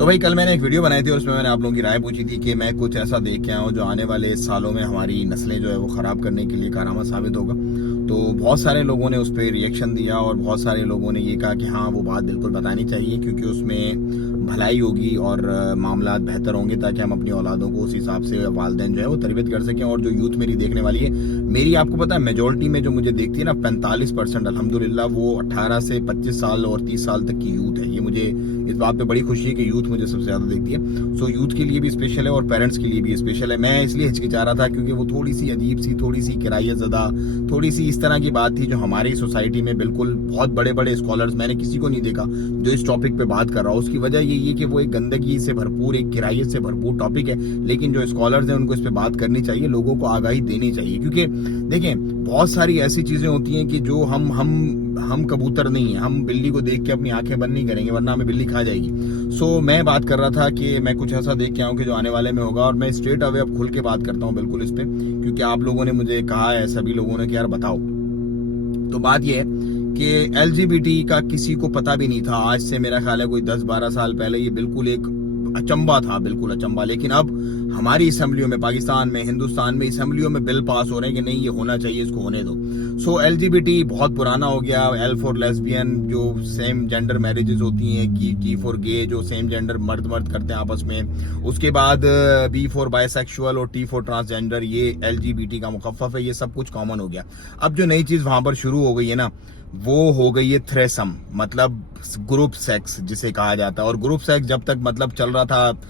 तो भाई कल मैंने एक वीडियो बनाई थी और उसमें मैंने आप लोगों की राय पूछी थी कि मैं कुछ ऐसा देख के आया हूँ जो आने वाले सालों में हमारी नस्लें जो है वो ख़राब करने के लिए कारआमद साबित होगा। तो बहुत सारे लोगों ने उस पर रिएक्शन दिया और बहुत सारे लोगों ने ये कहा कि हाँ वो बात बिल्कुल बतानी चाहिए क्योंकि उसमें भलाई होगी और मामला बेहतर होंगे ताकि हम अपनी औलादों को उस हिसाब से वालिदैन जो है वो तरबियत कर सकें। और जो यूथ मेरी देखने वाली है, मेरी आपको पता है मेजोरिटी में जो मुझे देखती है ना 45% अल्हम्दुलिल्लाह वो 18 से 25 साल और 30 साल तक की यूथ है। ये मुझे इस बात पे बड़ी खुशी है कि यूथ मुझे सबसे ज़्यादा देखती है। सो यूथ के लिए भी स्पेशल है और पेरेंट्स के लिए भी स्पेशल है। मैं इसलिए हिचकिचा रहा था क्योंकि वो थोड़ी सी अजीब सी, थोड़ी सी किराया ज़दा, थोड़ी सी इस तरह की बात थी जो हमारी सोसाइटी में बिल्कुल बहुत बड़े बड़े स्कॉलर्स मैंने किसी को नहीं देखा जो इस टॉपिक पे बात कर रहा हो। उसकी वजह यही है कि वो एक गंदगी से भरपूर, एक किराये से भरपूर टॉपिक है, लेकिन जो स्कॉलर्स हैं उनको इस पे बात करनी चाहिए, लोगों को आगाही देनी चाहिए। क्योंकि देखें बहुत सारी ऐसी चीज़ें होती हैं कि जो हम कबूतर नहीं है, हम बिल्ली को देख के अपनी आंखें बंद नहीं करेंगे वरना हमें बिल्ली खा जाएगी। सो मैं बात कर रहा था कि मैं कुछ ऐसा देख के आऊँ कि जो आने वाले में होगा और मैं स्ट्रेट अवे अब खुल के बात करता हूँ बिल्कुल इस पे, क्योंकि आप लोगों ने मुझे कहा है, सभी लोगों ने कि यार बताओ। तो बात ये है कि LGBT का किसी को पता भी नहीं था। आज से मेरा ख्याल है कोई 10-12 साल पहले ये बिल्कुल एक अचंबा था, बिल्कुल अचंबा। लेकिन अब हमारी असेंबलियों में, पाकिस्तान में, हिंदुस्तान में असेंबलियों में बिल पास हो रहे हैं कि नहीं ये होना चाहिए, इसको होने दो। सो LGBT बहुत पुराना हो गया। L फॉर लेस्बियन, जो सेम जेंडर मैरिजेस होती हैं, G फॉर गे, जो सेम जेंडर मर्द करते हैं आपस में। उसके बाद B फॉर बायसेक्सुअल और T फॉर ट्रांसजेंडर, ये LGBT का मुखफ़फ़ है। ये सब कुछ कॉमन हो गया। अब जो नई चीज़ वहां पर शुरू हो गई है ना, वो हो गई है थ्रेसम, मतलब ग्रुप सेक्स जिसे कहा जाता है। और ग्रुप सेक्स जब तक मतलब चल रहा था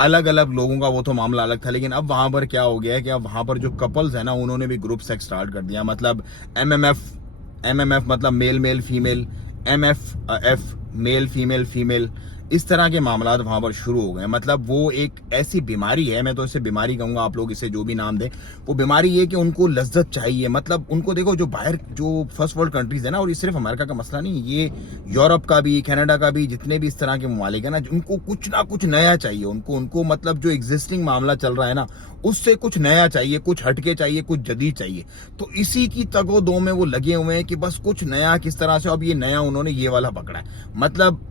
अलग अलग लोगों का, वो तो मामला अलग था, लेकिन अब वहां पर क्या हो गया है कि अब वहां पर जो कपल्स है ना, उन्होंने भी ग्रुप सेक्स स्टार्ट कर दिया। मतलब MMF मतलब male male female, MFF male female female, इस तरह के मामला वहां पर शुरू हो गए। मतलब वो एक ऐसी बीमारी है, मैं तो इसे बीमारी कहूंगा, आप लोग इसे जो भी नाम दें। वो बीमारी ये कि उनको लज्जत चाहिए। मतलब उनको देखो, जो बाहर जो फर्स्ट वर्ल्ड कंट्रीज है ना, और ये सिर्फ अमेरिका का मसला नहीं, ये यूरोप का भी, कनाडा का भी, जितने भी इस तरह के ममालिक है ना, उनको कुछ ना कुछ नया चाहिए। उनको मतलब जो एग्जिस्टिंग मामला चल रहा है ना, उससे कुछ नया चाहिए, कुछ हटके चाहिए, कुछ जदीद चाहिए। तो इसी की तगो-दो में वो लगे हुए हैं कि बस कुछ नया किस तरह से। अब ये नया उन्होंने ये वाला पकड़ा है। मतलब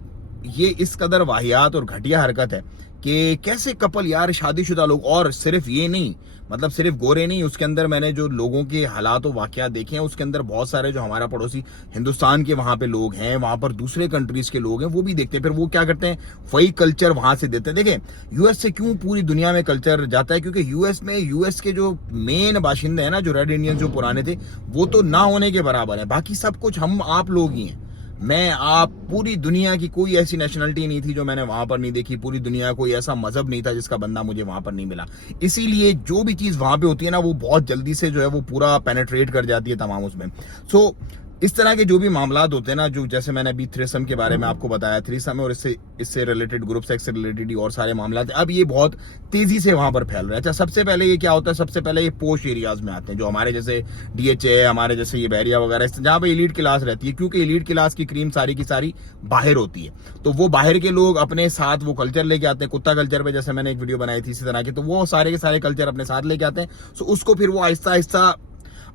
ये इस कदर वाहियात और घटिया हरकत है कि कैसे कपल यार, शादीशुदा लोग, और सिर्फ ये नहीं, मतलब सिर्फ गोरे नहीं, उसके अंदर मैंने जो लोगों के हालात और वाकयात देखे हैं, उसके अंदर बहुत सारे जो हमारा पड़ोसी हिंदुस्तान के वहां पे लोग हैं, वहां पर दूसरे कंट्रीज के लोग हैं, वो भी देखते हैं। फिर वो क्या करते हैं, वही कल्चर वहां से देते हैं। देखें यूएस से क्यों पूरी दुनिया में कल्चर जाता है, क्योंकि यूएस के जो मेन बाशिंदे हैं ना, जो रेड इंडियन जो पुराने थे, वो तो ना होने के बराबर है। बाकी सब कुछ हम आप लोग ही हैं। मैं आप, पूरी दुनिया की कोई ऐसी नेशनलिटी नहीं थी जो मैंने वहां पर नहीं देखी। पूरी दुनिया कोई ऐसा मजहब नहीं था जिसका बंदा मुझे वहां पर नहीं मिला। इसीलिए जो भी चीज वहां पे होती है ना, वो बहुत जल्दी से जो है वो पूरा पेनेट्रेट कर जाती है तमाम उसमें। सो इस तरह के जो भी मामलात होते हैं ना, जो जैसे मैंने अभी थ्रीसम के बारे में आपको बताया, थ्रीसम और इससे रिलेटेड, ग्रुप सेक्स से रिलेटेड और सारे मामलात, अब ये बहुत तेजी से वहां पर फैल रहा है। अच्छा, सबसे पहले ये क्या होता है, सबसे पहले ये पोश एरियाज में आते हैं, जो हमारे जैसे DHA, हमारे जैसे ये बैरिया वगैरह, जहां पे एलीट क्लास रहती है, क्योंकि एलीट क्लास की क्रीम सारी की सारी बाहर होती है। तो वो बाहर के लोग अपने साथ वो कल्चर लेके आते हैं, कुत्ता कल्चर पे जैसे मैंने एक वीडियो बनाई थी इसी तरह की। तो वो सारे के सारे कल्चर अपने साथ लेके आते हैं। सो उसको फिर वो आहिस्ता आहिस्ता,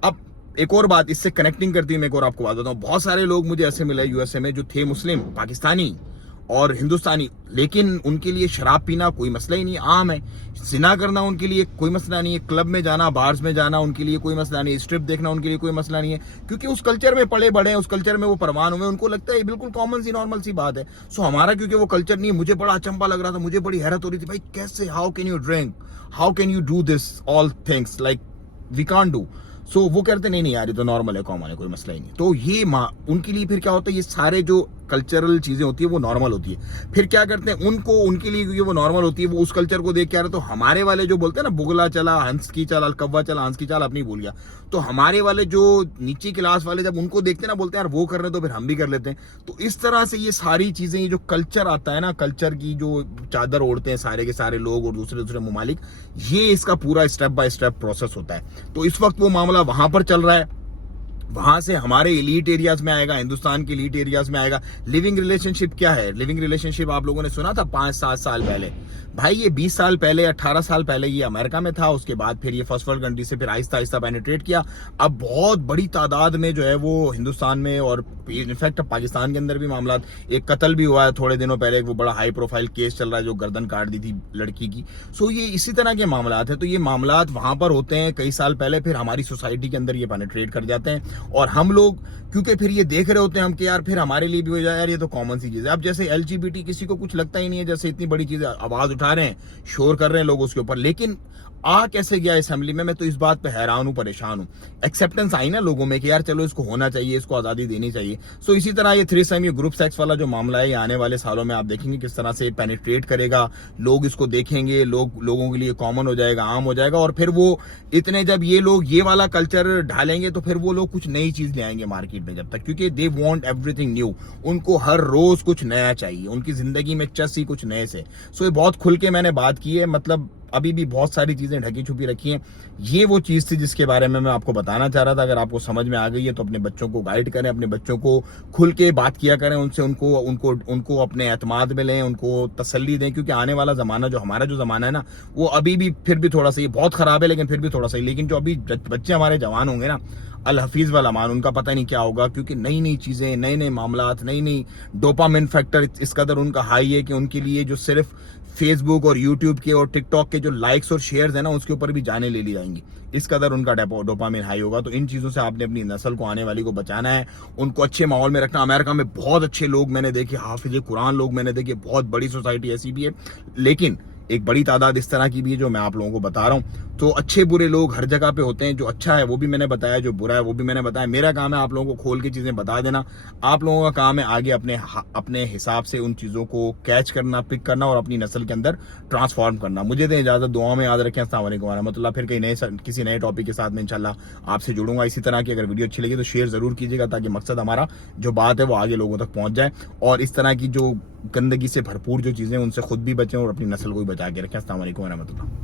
अब एक और बात इससे कनेक्टिंग करती है, मैं एक और आपको बात बताऊं। बहुत सारे लोग मुझे ऐसे मिले USA में जो थे मुस्लिम, पाकिस्तानी और हिंदुस्तानी, लेकिन उनके लिए शराब पीना कोई मसला ही नहीं, आम है। जिना करना उनके लिए कोई मसला नहीं है, क्लब में जाना, बार्स में जाना उनके लिए कोई मसला नहीं है, स्ट्रिप देखना उनके लिए कोई मसला नहीं है, क्योंकि उस कल्चर में पले बड़े हैं, उस कल्चर में वो परवान हुए, उनको लगता है ये बिल्कुल कॉमन सी, नॉर्मल सी बात है। सो हमारा क्योंकि वो कल्चर नहीं है, मुझे बड़ा अचंबा लग रहा था, मुझे बड़ी हैरत हो रही थी, भाई कैसे, how can you drink, how can you do this all things, like we can't do. So वो कहते नहीं यार, ये तो नॉर्मल है, कॉमन है, कोई मसला ही नहीं। तो ये उनके लिए फिर क्या होता है, ये सारे जो कल्चरल चीजें होती है वो नॉर्मल होती है। फिर क्या करते हैं, उनके लिए क्योंकि वो नॉर्मल होती है, वो उस कल्चर को देख के आ रहे। तो हमारे वाले जो बोलते हैं ना, बुगला चला हंस की चाल, कौवा चला हंस की चाल, अपनी भूल गया। तो हमारे वाले जो नीची क्लास वाले जब उनको देखते हैं ना, बोलते हैं यार वो कर रहे तो फिर हम भी कर लेते हैं। तो इस तरह से ये सारी चीजें, ये जो कल्चर आता है ना, कल्चर की जो चादर ओढ़ते हैं सारे के सारे लोग और दूसरे ममालिक, ये इसका पूरा स्टेप बाय स्टेप प्रोसेस होता है। तो इस वक्त वो मामला वहां पर चल रहा है। वहां से हमारे एलीट एरियाज में आएगा, हिंदुस्तान के एलीट एरियाज में आएगा। लिविंग रिलेशनशिप क्या है? लिविंग रिलेशनशिप आप लोगों ने सुना था 5-7 साल पहले। भाई ये 20 साल पहले, 18 साल पहले ये अमेरिका में था, उसके बाद फिर ये फर्स्ट वर्ल्ड कंट्री से फिर आहिस्ता आहिस्ता पेनिट्रेट किया। अब बहुत बड़ी तादाद में जो है वो हिंदुस्तान में और इनफैक्ट पाकिस्तान के अंदर भी मामला, एक कत्ल भी हुआ है थोड़े दिनों पहले, वो बड़ा हाई प्रोफाइल केस चल रहा है जो गर्दन काट दी थी लड़की की। सो ये इसी तरह के मामलात है। तो ये मामलात वहां पर होते हैं कई साल पहले, फिर हमारी सोसाइटी के अंदर ये पेनिट्रेट कर जाते हैं और हम लोग क्योंकि फिर ये देख रहे होते हैं हम कि यार फिर हमारे लिए भी हो जाए यार, ये तो कॉमन सी चीज है। अब जैसे LGBT किसी को कुछ लगता ही नहीं है, जैसे इतनी बड़ी चीज आवाज उठा रहे हैं, शोर कर रहे हैं लोग उसके ऊपर, लेकिन आ कैसे गया असेंबली में? मैं तो इस बात पे हैरान हूं, परेशान हूं। एक्सेप्टेंस आई ना लोगों में कि यार चलो इसको होना चाहिए, इसको आजादी देनी चाहिए। सो इसी तरह ये थ्रीसम, ये ग्रुप सेक्स वाला जो मामला है, ये आने वाले सालों में आप देखेंगे किस तरह से पेनिट्रेट करेगा। लोग इसको देखेंगे, लोगों के लिए कॉमन हो जाएगा, आम हो जाएगा। और फिर वो इतने, जब ये लोग ये वाला कल्चर ढालेंगे तो फिर वो लोग कुछ नई चीज ले आएंगे मार्केट में, जब तक, क्योंकि दे वांट एवरीथिंग न्यू। उनको हर रोज कुछ नया चाहिए, उनकी जिंदगी में चस ही कुछ नए से। सो ये बहुत खुल के मैंने बात की है, मतलब अभी भी बहुत सारी चीजें ढकी छुपी रखी हैं। ये वो चीज थी जिसके बारे में मैं आपको बताना चाह रहा था। अगर आपको समझ में आ गई है तो अपने बच्चों को गाइड करें, अपने बच्चों को खुल के बात किया करें उनसे, उनको अपने एतमाद में लें, उनको तसल्ली दें, क्योंकि आने वाला जमाना, जो हमारा जो जमाना है ना, वो अभी भी फिर भी थोड़ा सा, ये बहुत खराब है लेकिन फिर भी थोड़ा सा, लेकिन जो अभी बच्चे हमारे जवान होंगे ना, अल हफीज वाला मान, उनका पता नहीं क्या होगा, क्योंकि नई नई चीजें, नए नए मामलात, नई नई डोपामिन फैक्टर इस कदर उनका हाई है कि उनके लिए जो सिर्फ फेसबुक और यूट्यूब के और टिकटॉक के जो लाइक्स और शेयर्स है ना, उसके ऊपर भी जाने ले ली जाएंगी, इस कदर उनका डोपामिन हाई होगा। तो इन चीजों से आपने अपनी नस्ल को, आने वाली को बचाना है, उनको अच्छे माहौल में रखना। अमेरिका में बहुत अच्छे लोग मैंने देखे, हाफिज कुरान लोग मैंने देखे, बहुत बड़ी सोसाइटी ऐसी भी है, लेकिन एक बड़ी तादाद इस तरह की भी है जो मैं आप लोगों को बता रहा हूं। तो अच्छे बुरे लोग हर जगह पे होते हैं, जो अच्छा है वो भी मैंने बताया, जो बुरा है वो भी मैंने बताया। मेरा काम है आप लोगों को खोल के चीजें बता देना, आप लोगों का काम है आगे अपने हिसाब से उन चीजों को कैच करना, पिक करना और अपनी नस्ल के अंदर ट्रांसफॉर्म करना। मुझे दें इजाजत, दुआ में याद रखें। अस्सलाम वालेकुम रहमतुल्लाह। फिर किसी नए टॉपिक के साथ में इंशाल्लाह आपसे जुड़ूंगा इसी तरह की। अगर वीडियो अच्छी लगी तो शेयर जरूर कीजिएगा, ताकि मकसद हमारा जो बात है वो आगे लोगों तक पहुंच जाए, और इस तरह की जो गंदगी से भरपूर जो चीजें, उनसे खुद भी बचें और अपनी नस्ल को भी बचा के रखें। अस्सलाम वालेकुम रहमतुल्लाह।